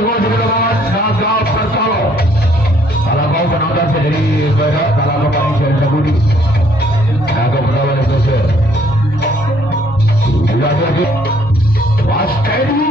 gol di lawan Naga Persalo. Kalau kau penonton sendiri berat kalau kau paling saya budi. Naga Persalo itu sih. Sudah lagi. Was Teddy.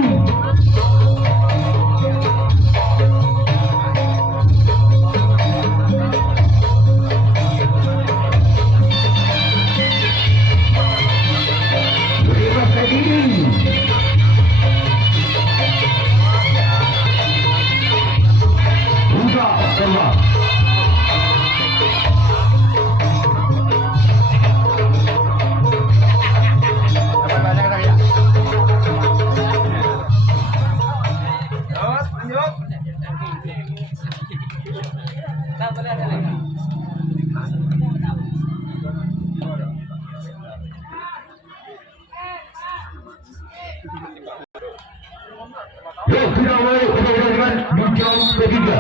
Tidak boleh dengan jam ketiga.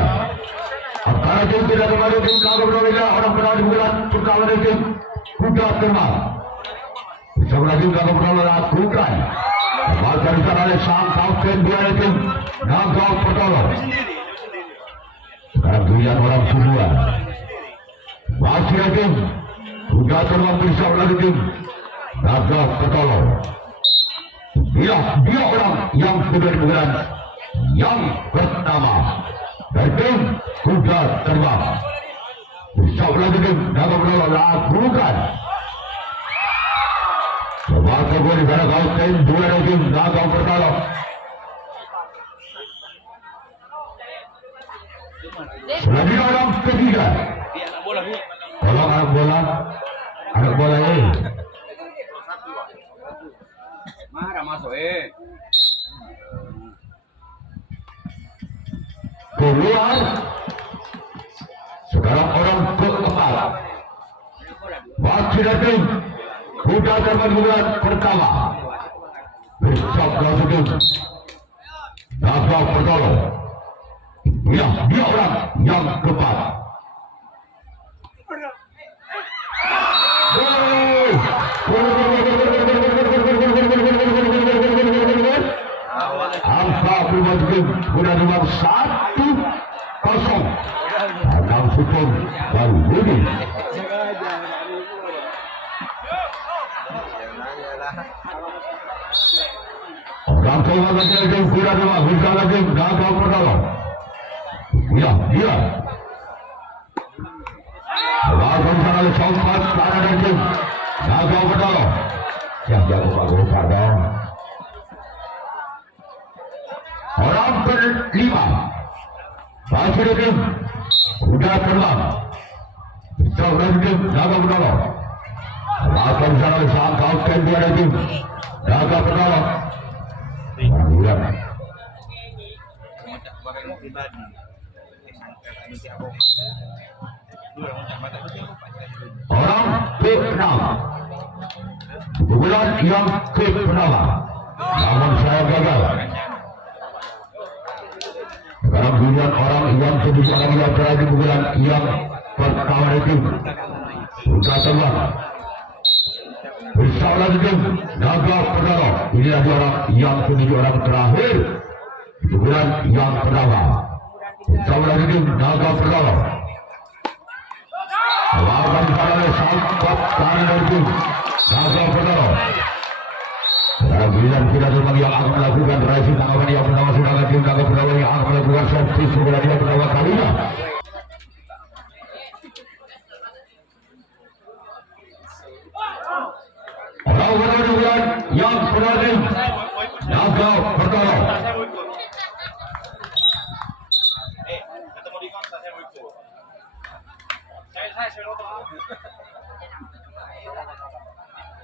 Antara tim tidak kembali tim Naga Persalo orang penalti bulan pertama dari tim Kuda Terbang. Sebelah tim Naga Persalo lakukan. Baca disana oleh sang kapten dari tim Naga Persalo. Sekarang dilihat orang semua. Masih ada tim Kuda Terbang bersama lagi tim Naga Persalo. Dia orang yang sudah dibuat yang pertama dari tim Kuda Terbang. Bersama lagi tim Naga Persalo lakukan. Sebagai gol di sana kapten dua dari tim Naga Persalo. Selanjutnya orang ketiga. Tolong anak bola ini. Marah masuk Keluar. Sekarang orang keempat. Masih datang Kuda Terbang bulan pertama. Bersama tim Naga Persalo. Ya, dia orang yang keempat. Angka bermajukan Kuda Terbang 1-0. Akan Sukun dan Budi. Orang tua macam itu Kuda Terbang bersama lagi Naga Persalo. Ya, dia. Lawan sana oleh Sompat pada dan tim Naga Persalo. Yang jago bagus dong. Orang kelima. Masih ada tim Kuda Terbang. Bersama lagi tim Naga Persalo. Lawan sana oleh sang kapten dia dan tim Naga Persalo. Lihat. Orang ke-6 bulan yang ke-6. Namun saya gagal. Sekarang bulan orang yang kebijakan yang terakhir di bulan yang pertama itu Kuda Terbang. Bersama lagi tim Naga Persalo. Inilah dia orang yang ketujuh orang terakhir di bulan yang pertama. Bersama lagi tim Naga Persalo. Lawan oleh Sompat pada dan tim Naga Persalo. Sekarang giliran Kuda Terbang yang akan melakukan racing tanggapan yang pertama sedangkan tim Naga Persalo yang akan melakukan servis bola dia pertama kalinya. Lawan bulan yang pertama Naga Persalo.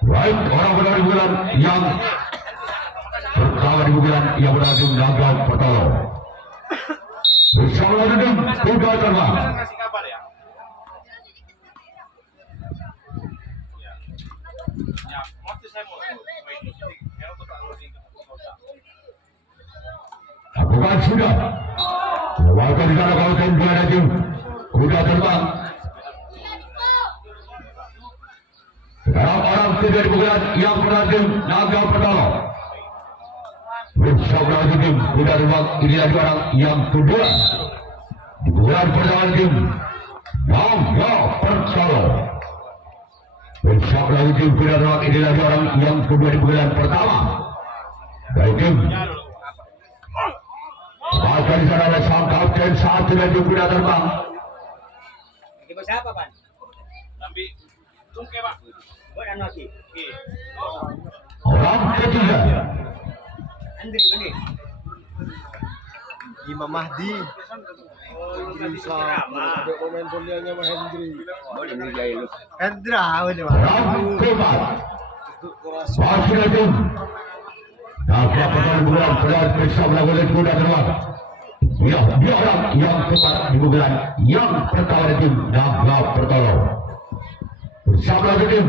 Baik, orang benar di bulan yang pertama di bulan yang berhasil Naga Persalo. Bersama lagi tim Kuda Terbang. Lakukan sudah. Warga di sana kalau tim dua tim Kuda Terbang. Sekarang orang tidak di bulan yang berhasil Naga Persalo. bersama tim kuda terbang ini lagi orang yang kedua di pukulan pertama tim Naga Perkara. Bersama tim kuda terbang ini lagi orang yang kedua di pukulan pertama dari tim bahkan di sana ada sang kapten satu dari tim kuda terbang. Ibu siapa, Pan? Lambi tungke, Pak. Buat anu lagi. Orang ketiga Andri ini. Imam Mahdi. Oh, ganti Bisa drama. ada komen kuliahnya Mas Hendri. Oh, dia menjahit lu. Hendra, ini orang keempat Untuk kelas masih ada tim Naga Perkara di pukulan berat bersama oleh kuda terbang. Ya, dia orang yang keempat di pukulan yang pertama dari tim Naga Perkara. Bersama lagi tim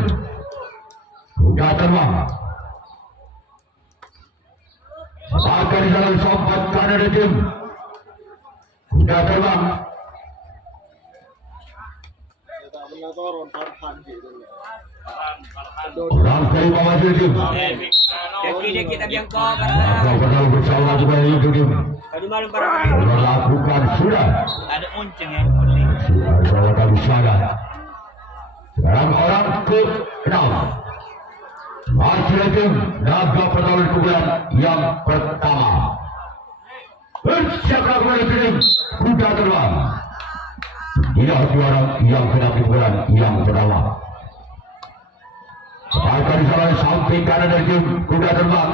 kuda terbang. Akan di dalam sampat kanan dari tim kuda terbang. kita menatoron Farhan gitu. Orang kelima masih dari tim Dia kita biang kau Naga Perkara bersama juga yang tim Aduh malu barang. melakukan sudah. Ada unceng yang kuning. Sudah kali sana. Sekarang orang ke-6 masih lagi Naga Perkara di pukulan yang pertama. Bersama oleh tim kuda terbang. Tidak juara yang kena di pukulan yang pertama. Akan di sana samping kanan dari tim kuda terbang.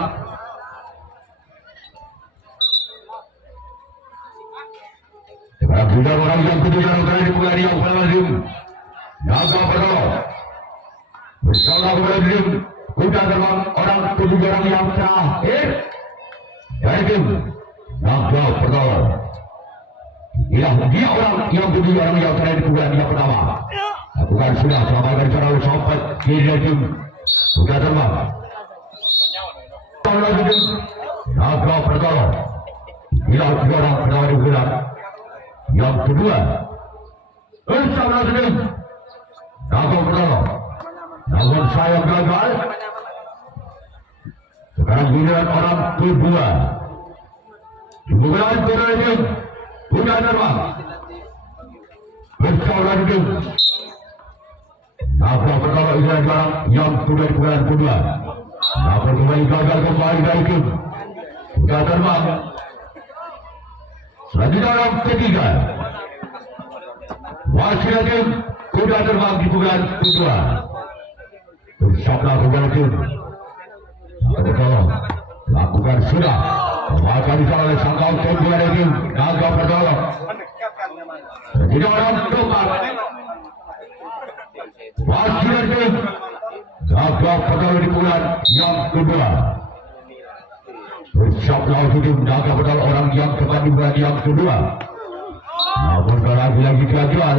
Sekarang sudah orang yang kedua yang kena di pukulan yang pertama tim Naga Perkara. Bersama kepada tim kuda terbang orang kedua orang yang terakhir dari tim Naga Perkara. Ya, dia orang yang kedua orang yang terakhir di pukulan yang pertama. Lakukan sudah sampai cara sampai kiri dari tim kuda terbang. Lagi tim Naga Perkara. Dia orang pertama di pukulan yang kedua. Bersama tim Naga Perkara. Namun saya gagal. Sekarang giliran orang kedua. Bukan berani kuda terbang. Bersama tim Naga Perkara ini adalah orang yang sudah di bulan kedua. Namun kembali gagal kembali dari tim kuda terbang. Selanjutnya orang ketiga masih lagi kuda terbang di bulan kedua. Bersama kepada tim Naga Perkara lakukan sudah maka bisa oleh sang kapten dari tim Naga Perkara. Tidak orang keempat masih lagi tim Naga Perkara di bulan yang kedua. Bersama tim Naga Perkara orang yang keempat di bulan yang kedua. Namun lagi gagal.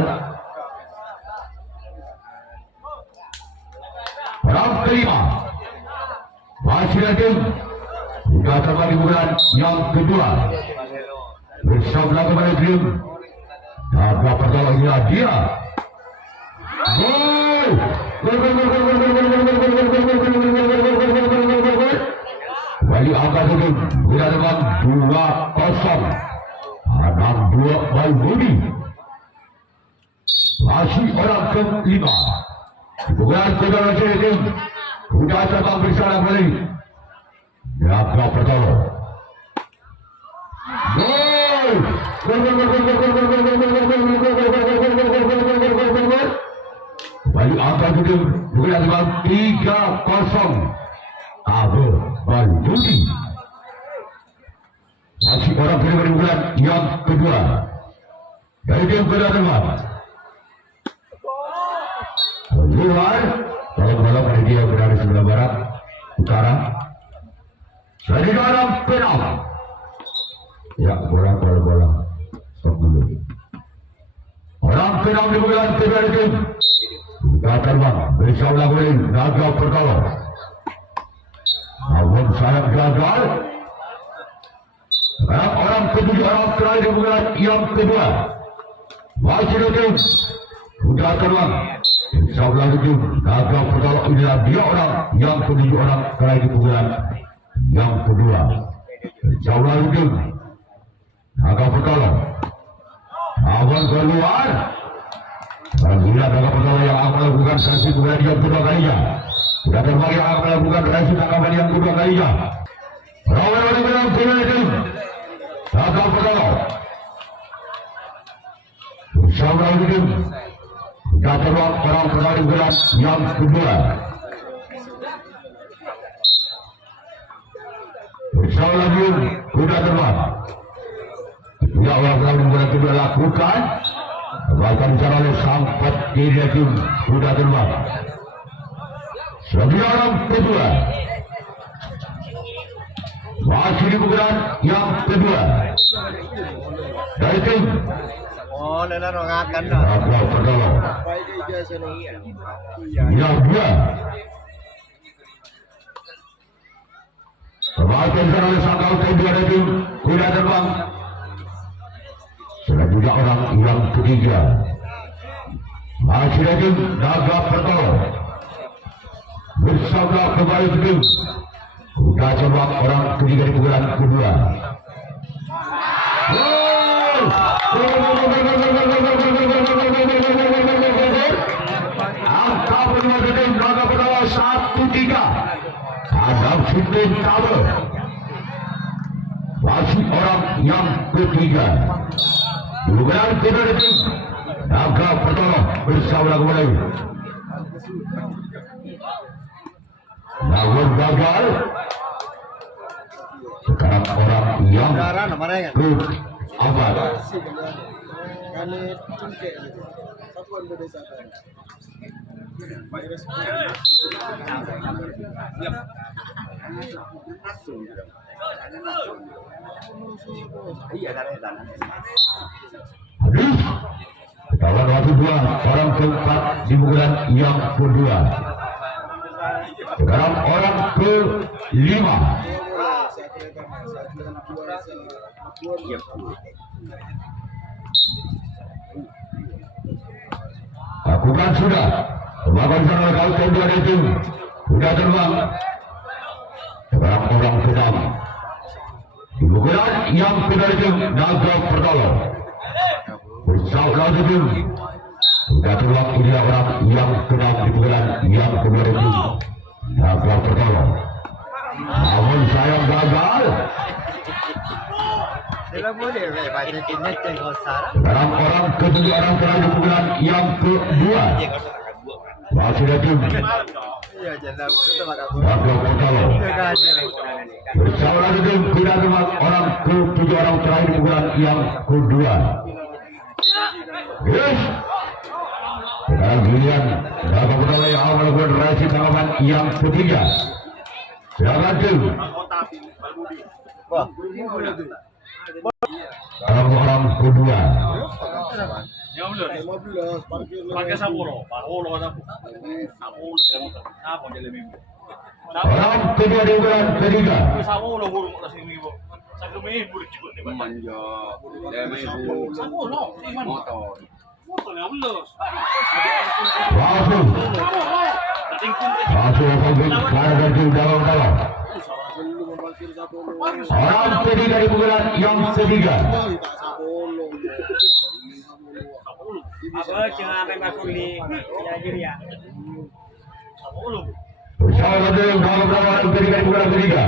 Orang kelima masih lagi kuda terbang di bulan yang kedua. Bersama kepada tim Naga Perkara ini dia. Gol! Kembali angka tim kuda terbang 2-0. Anam 2 by Budi. Masih orang kelima. Bukan kuda masih tim kuda terbang bersama kembali Naga Perkara. Gol! Kembali angka tim kuda terbang 3-0. Abu Balbudi. Masih orang kelima di bulan yang kedua dari tim kuda terbang. Keluar dalam balap dari dia berada di sebelah barat utara. Dari dalam penal. Ya, bola. Stop dulu. Orang penal di bulan kedua di tim kuda terbang bersama oleh Naga Perkara. Namun sayang gagal. Orang kedua orang terakhir di bulan yang kedua masih di tim kuda terbang. Insyaallah itu Naga Perkara inilah dia orang yang kedua orang terakhir di pukulan yang kedua. Jauh itu agak pertolongan awal keluar Gila agak pertolongan yang akan melakukan sesi kemudian yang kedua kalinya sudah terbang yang akan melakukan sesi tangkapan yang kedua kalinya Rawat menang penalti agak pertolongan Jauh itu sudah terbang orang penalti berat yang kedua Bersama lagi kuda terbang. Tidak orang yang kedua lakukan. Bahkan cara oleh sampai dia tim kuda terbang. Sebagai orang kedua. Masih dibukukan yang kedua. Dari tim. Oh, nana rongakan dah. Apa pertolongan. Baik dia sini. Yang dua. Bahkan cara oleh sangkau kedua dari tim kuda terbang. Selanjutnya orang yang ketiga. Masih lagi naga pertolongan. Bersama kembali tim kuda terbang orang ketiga di pukulan kedua. Angka penyelamatan tim naga pertolongan 1-3. Adam Sidin cover. Masih orang yang ketiga. Bukan kedua tim naga pertolongan bersama kembali. Namun gagal. Sekarang orang yang keempat. Kali cungke. Satuan berdasarkan. Habis kawan waktu dua orang keempat di bulan yang kedua. Sekarang orang kelima. Lakukan sudah. Bahkan sana kau kedua itu sudah terbang. Sekarang orang keenam. Di bulan yang kedua itu naga pertolongan. Bersama itu sudah terbang ini orang yang keenam di bulan yang kedua itu naga pertolongan. Namun sayang gagal. Sekarang orang ketujuh orang terakhir di bulan yang kedua. Masih datang. Naga pertolongan. Bersama lagi tim kuda terbang orang ketujuh orang terakhir di bulan yang kedua. Yes. Sekarang giliran naga pertolongan yang akan melakukan rasi tangkapan yang ketiga. Silakan tim. Orang kedua. Ya benar. 15 parkir. Pakai Sapporo, Sapporo ada apa? Sapporo apa dia lebih? Orang kedua di bulan ketiga. Sapporo burung nasi minggu. Satu minggu juga nih. Manja. Dia main burung. Sapporo, Motor. motor ya belas. Langsung. Langsung karena tim dalam. Orang ketiga di bulan yang ketiga. Apa jangan main bakuli ya jadi ya. Bersama dengan dalam yang ketiga di bulan ketiga.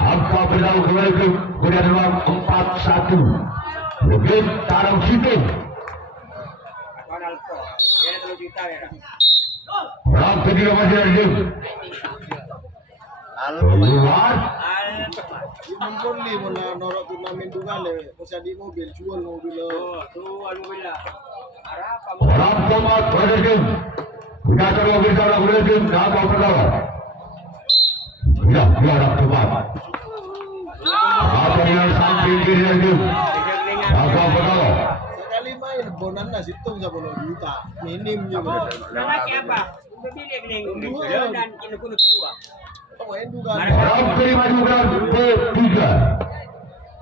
Angka berlalu kembali ke kuda dalam 4-1. Lebih tarang situ. Ronaldo. Dia 3 juta ya. Orang ketiga masih ada tim. Keluar. Mempurli mula norok turnamen juga le, masa di mobil jual mobil. Tuh anu bila. Orang keempat ada tim. Kuda terbang bersama kuda tim naga pertama. Ya, dia orang keempat. Apa yang samping kiri dari tim? Naga pertama. Sekali main bonan lah situng 10 juta minim juga. Nama siapa? Udah pilih ning dan kinu tua. Main juga. Orang kelima di bulan ketiga.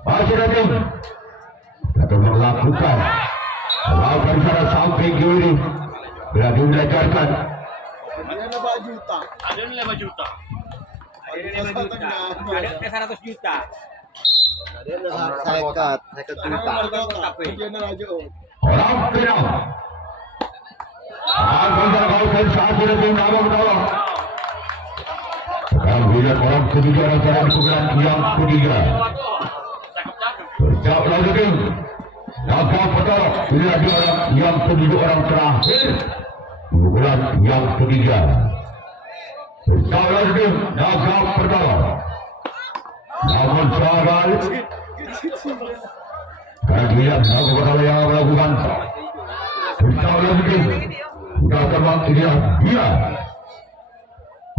Masih ada tim. Kita melakukan. Lakukan secara samping kiri. Bila dilancarkan. Dia nambah juta. Ada nilai 5 juta. Ada 5 juta. Ada 100 juta. Dia nambah Saya cut juta. Dia nambah aja. Orang final. Anggota kawasan saat ini nama berdoa. Sekarang lihat orang ketiga antara pukulan yang ketiga. Berjauh lagi tim. Naga pertama. Bila dia orang yang kedua orang terakhir. Pukulan yang ketiga. Berjauh lagi tim. Naga pertama. Namun sahabat. Sekarang lihat naga pertama yang melakukan. Berjauh lagi tim. Sudah terbang ini dia.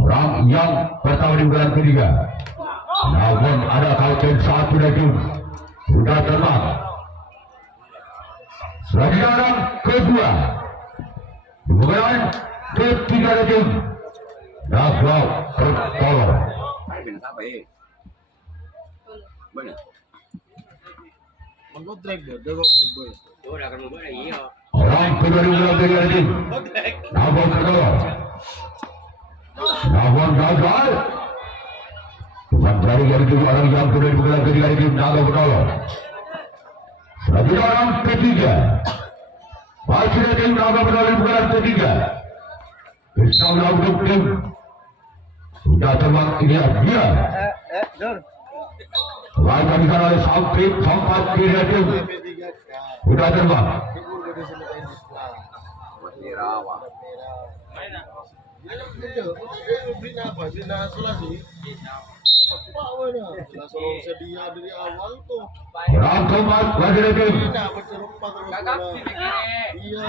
Orang yang pertama di bulan ketiga. Namun ada kautan satu lagi. Sudah terbang. Selanjutnya orang kedua. Di bulan ketiga lagi. Naga pertama. Mengkontrak dia kok gitu. Udah kan mau iya. Orang kedua di bulan ketiga lagi. Naga pertama. Namun gagal. Bukan berani dari kedua orang yang kedua di bulan ketiga lagi. Naga pertama. Selanjutnya orang ketiga. Masih ada tim naga pertama di bulan ketiga. Pisau langsung tim. Sudah terbang ini dia. Lain di sana oleh sampai kiri tim. Sudah terbang. Bina apa? Bina Sulasi. Sedia dari awal tuh. Orang keempat lagi tim. Bina bercerupa terus. Iya.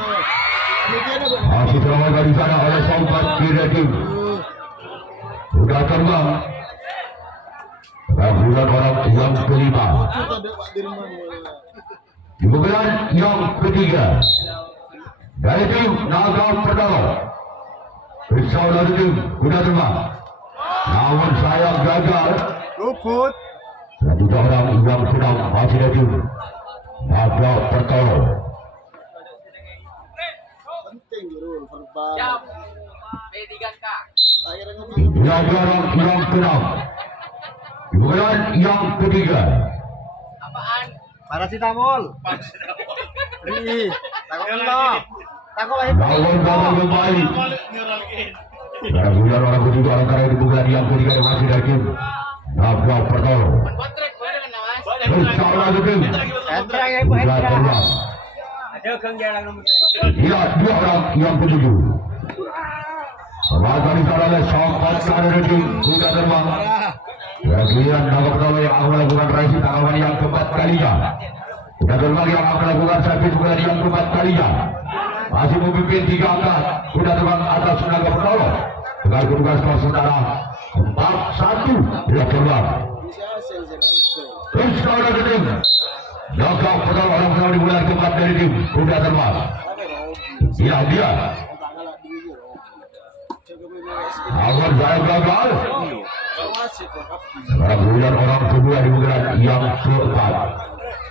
Masih terbang di sana oleh sampai kiri tim. Sudah terbang. Bulan orang yang kelima. Di bulan yang ketiga. Dari tim naga pertama. Pisau dari tim sudah terbang. Namun sayang gagal. Luput. Selanjutnya orang yang sedang masih dari tim naga pertama. Penting Rul, verbal. P3K. Naga orang yang keenam. Di bulan yang ketiga. Apaan? Paracetamol. Takut lo. Takut lahir. Namun gagal kembali. Dari bulan orang ketiga orang kaya di bulan yang ketiga yang masih dari tim naga pertama. Kontrak gue dengan mas. Pisau lagi tim. Entra ya ibu Sudah entra. terbang. Ada kang jalan nomor. Dia dua orang yang ketujuh. Laga di sana oleh Sampat Kadereti sudah terbang. Kemudian naga pertama yang akan melakukan raisi tanggapan yang keempat kalinya. Sudah terbang yang akan melakukan servis bulan yang keempat kalinya. Masih memimpin 3 angkat. Sudah terbang atas naga pertama. Dengan kedudukan skor saudara 4-1. Dia terbang. Bisa hasil itu. Terus kalau ada tim. Naga pertama orang pertama di bulan keempat dari tim. Sudah terbang. Dia. Tanggal dulu. Coba beres. Awan saya gagal. Masih kok kapi. Sekarang bulan orang kedua di bulan yang keempat.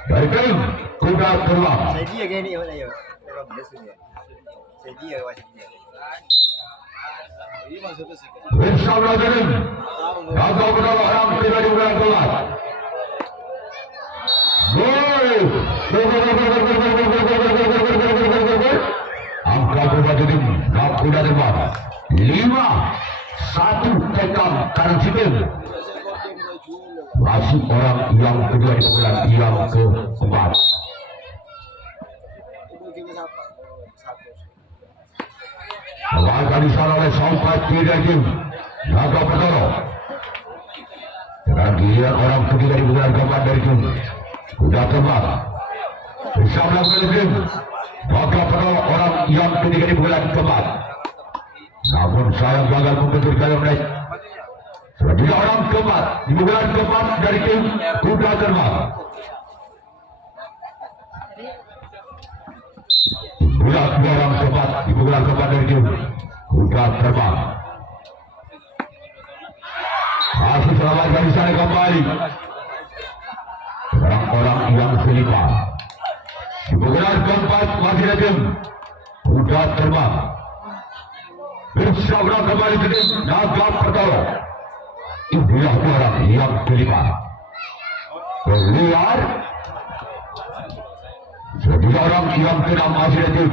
Dari tim sudah terbang. Saya dia gini ya yo. Terus biasanya. Saya dia wajibnya. Ini maksudnya sih. Bersama tim. Naga pertama orang kedua di bulan keempat. Gol. Angka berubah tim. Sudah terbang. 5-1 tekam kanan sipil. Masih orang yang kedua di bulan yang keempat. Ibu kita siapa? Satu. Laga di sana oleh Sampai Kiri tim naga pertama. Sekarang dia orang ketiga di bulan keempat dari tim sudah terbang. Bisa melakukan tim naga pertama orang yang ketiga di bulan keempat. Namun sayang gagal membentur kali naik. Selanjutnya orang keempat di bulan keempat dari tim sudah terbang. Bulan orang keempat di bulan keempat dari tim sudah terbang. Masih selamatkan di sana kembali. Sekarang orang yang kelima di bulan keempat masih ada tim sudah terbang. Bersaudara kembali ke tim Naga Pertolong. Inilah orang yang kelima. Keluar. Setiap orang yang keenam masih ada tim.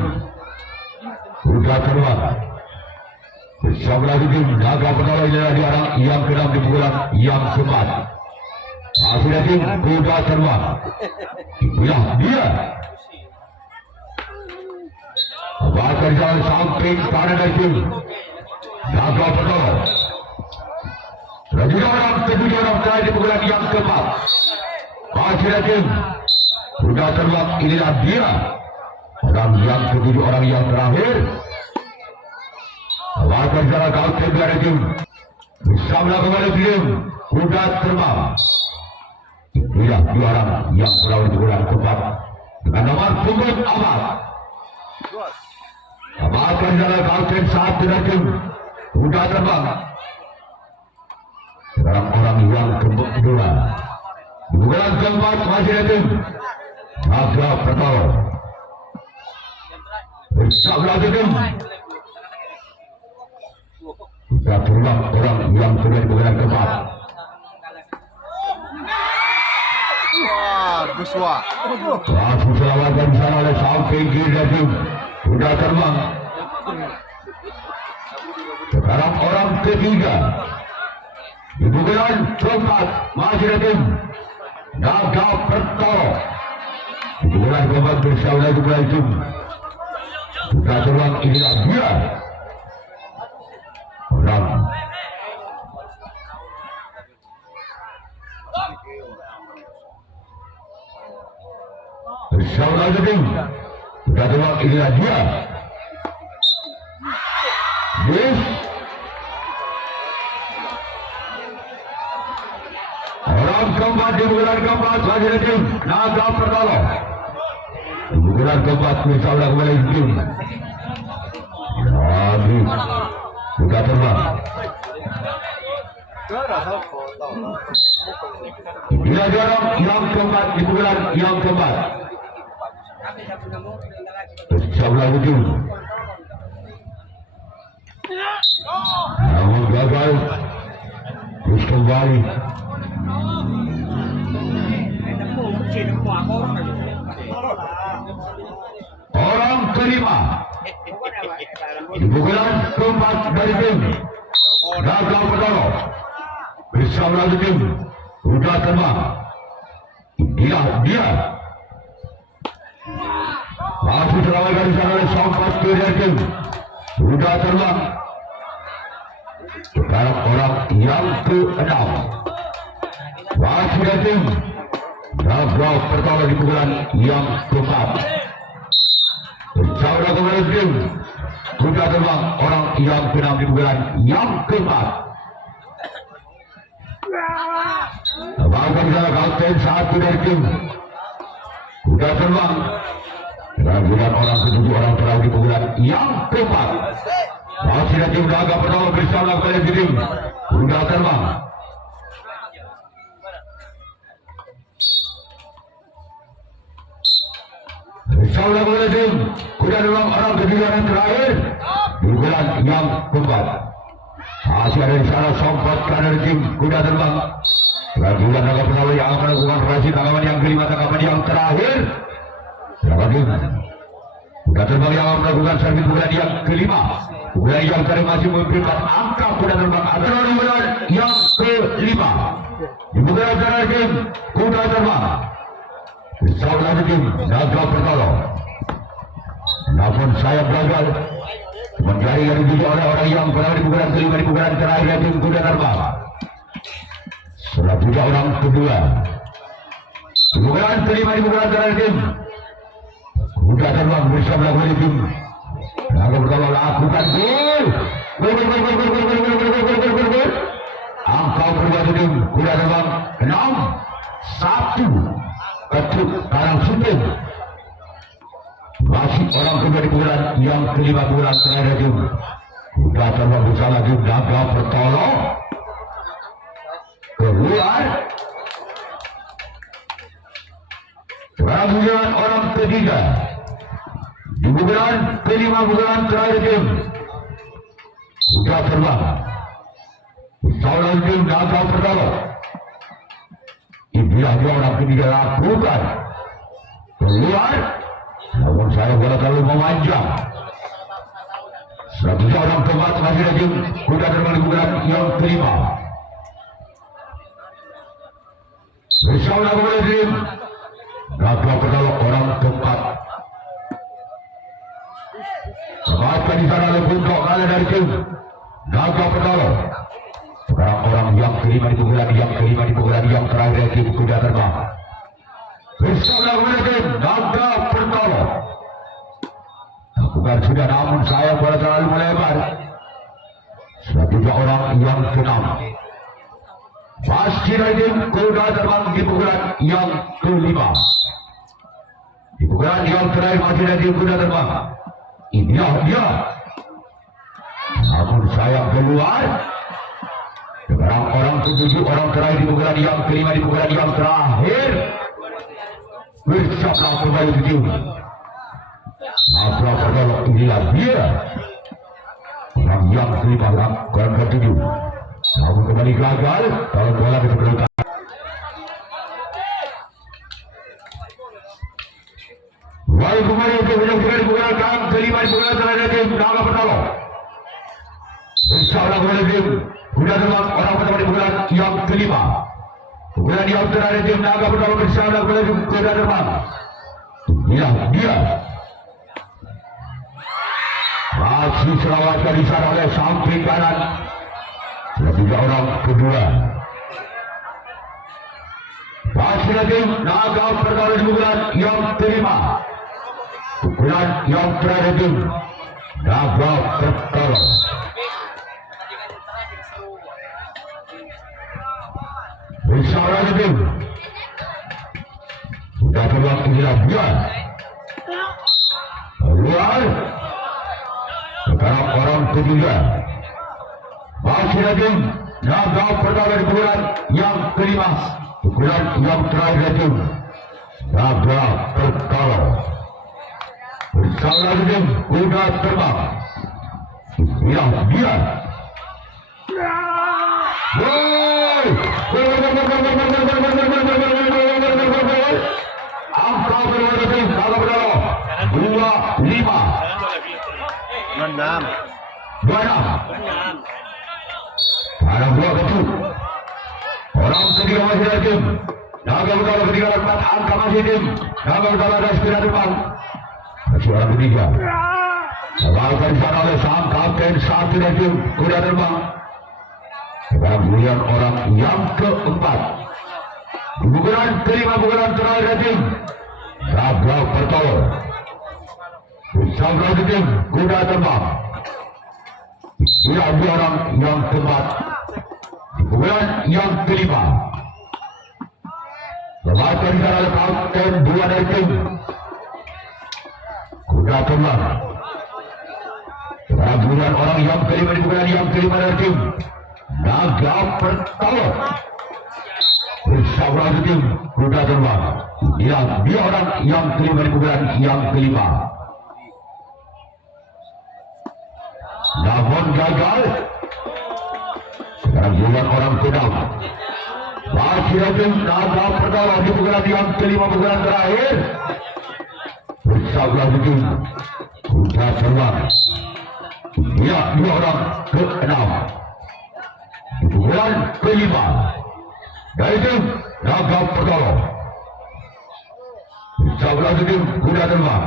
Sudah keluar. Bersama lagi tim Naga Pertolong inilah di orang yang keenam di pukulan yang keempat. Masih ada tim Kuda Terbang. Inilah dia. Bahkan jalan samping kanan dari tim Naga Pertolong. Selanjutnya orang ketujuh orang terakhir di pukulan yang keempat. Masih ada tim Kuda Terbang. Inilah dia. Orang yang ketujuh orang yang terakhir. Bahkan jalan kautin dari tim bersama kembali tim Kuda Terbang. Inilah dua orang yang telah di pukulan keempat dengan nomor punggung Ahmad. Bahkan jalan kautin saat dari tim Kuda Terbang. Sekarang orang yang kedua di pukulan keempat masih ada tim Naga Pertolong. Bersama lagi tim Kuda Terbang orang yang kedua di pukulan keempat. Bagus wah. Langsung selamatkan di sana oleh samping kiri dari tim Kuda Terbang. Sekarang orang ketiga di pukulan keempat masih ada tim Naga Pertolong. Di pukulan keempat bersama lagi pukulan tim Kuda Terbang. Inilah dia orang bersama lagi tim Kuda Terbang. Inilah dia. Yes. Orang keempat di pukulan keempat masih ada tim Naga Pertolong. Di pukulan keempat bersama kembali tim lagi Kuda Terbang. Inilah dia orang yang keempat di pukulan yang keempat. Bersama lagi tim. Namun gagal. Terus kembali. Orang kelima di pukulan keempat dari tim Naga Pertolong. Bersama lagi tim Kuda Terbang. Inilah dia. Masih selamatkan di sana oleh sahabat kiri dari tim Kuda Terbang. Sekarang orang yang ke-6 masih ada tim Naga Pertolong di pukulan yang keempat. Bersama kembali tim Kuda Terbang orang yang ke-6 di pukulan yang keempat. Bahkan salah kapten satu dari tim Kuda Terbang. Dan kemudian orang ketujuh orang terakhir di pukulan yang keempat. Masih ada tim Naga Pertolong bersama kembali tim Kuda Terbang. Bersama kembali tim Kuda Terbang orang ketujuh orang terakhir di pukulan yang keempat. Masih ada di sana sompat kanan tim Kuda Terbang. Dan juga Naga Pertolong yang akan melakukan operasi tangkapan yang kelima, tangkapan yang terakhir. Silakan tim Kuda Terbang yang akan melakukan servis pukulan yang kelima. Pukulan yang terakhir masih memberikan angka Kuda Terbang adalah pukulan yang kelima. Di pukulan terakhir tim Kuda Terbang. Bersama lagi tim Naga Pertolong. Namun saya gagal mencari yang dituju oleh orang yang berada di pukulan kelima di pukulan terakhir tim Kuda Terbang. Selanjutnya orang kedua di pukulan kelima di pukulan terakhir tim Kuda Terbang bersama lagi tim Naga Pertolong lakukan gol. Angka berubah tim Kuda Terbang 6-1 ketuk Karang Sumping. Masih orang kedua di pukulan yang kelima pukulan terakhir tim Kuda Terbang bersama tim Naga Pertolong. Keluar. Sekarang orang ketiga di pukulan kelima pukulan terakhir tim Sudah terbang. Seorang tim naga pertama. Inilah dia orang ketiga lakukan. Keluar. Namun saya bola terlalu memanjang. Selanjutnya orang keempat masih lagi kuda terbang di bulan yang kelima. Bersama oleh tim naga pertama orang keempat. Semakan di sana oleh puntok kalah dari tim naga pertama. Sekarang orang yang kelima di pukulan yang terakhir tim kuda terbang. Bersama oleh tim naga pertama. Bukan sudah, namun saya bola terlalu melebar. Selanjutnya orang yang keenam. Pasti dari tim kuda terbang di pukulan yang kelima. Di pukulan yang terakhir masih dari tim kuda terbang. Inilah dia. Namun saya keluar. Sekarang orang ketujuh, orang terakhir di pukulan yang kelima, di pukulan yang terakhir. Bersama kembali ke tim. Naga pertama, inilah dia. Orang yang kelima, orang ketujuh. Namun kembali gagal. Kalau bola kecepatan. Baik kembali untuk menyaksikan pukulan yang kelima di pukulan terakhir tim naga pertama. Insyaallah kembali tim kuda terbang orang pertama di pukulan yang kelima. Pukulan yang terakhir tim naga pertama bersama kembali tim kuda terbang. Inilah dia. Masih selamatkan di sana oleh samping kanan. Selanjutnya orang kedua. Masih lagi naga pertama di pukulan yang kelima. Pukulan yang terakhir tim naga pertama. Bersama tim sudah terbang inilah dia. Keluar. Sekarang orang ketiga. Masih lagi naga pertama di pukulan yang kelima. Pukulan yang terakhir tim naga pertama. Bersama tim kuda terbang. Inilah dia. Angka berwarna tim naga pertama 25. 26. 26. Ada dua kecut. Orang ketiga masih ada tim naga pertama ketiga 4 angka masih tim naga pertama ada sepeda terbang. Masih orang ketiga. Sebagai sana oleh sang kapten satu dari tim kuda terbang. Sekarang kemudian orang yang keempat. Di pukulan kelima, pukulan terakhir dari tim naga pertama. Bersama tim kuda terbang. Dia orang yang keempat. Di pukulan yang kelima. Sebagai sana oleh kapten dua dari tim kuda terbang. Sekarang kemudian orang yang kelima di pukulan yang kelima dari tim naga pertama. Bersama tim kuda terbang. Dia orang yang kelima di pukulan yang kelima. Namun gagal. Sekarang kemudian orang keenam. Masih tim naga pertama di pukulan yang kelima, pukulan terakhir. Bersama tim kuda terbang. Dia orang keenam. Pukulan kelima dari tim naga pertama. Bersama tim kuda terbang.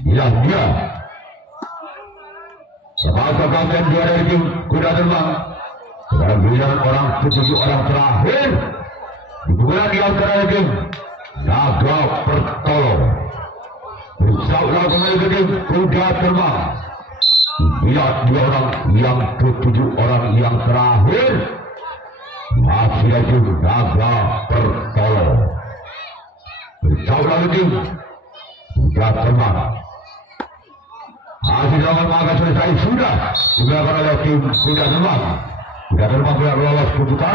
Inilah dia. Sebagai kapten dua dari tim kuda terbang. Sekarang giliran orang ketujuh, orang terakhir. Di pukulan yang terakhir tim naga pertama. Bersama kembali ke tim kuda terbang. Lihat dua orang yang ketujuh, orang yang terakhir. Masih lagi naga pertama. Bersama tim kuda terbang. Masih dalam maka selesai sudah digunakan oleh tim kuda terbang. Kuda terbang lolos keputusan.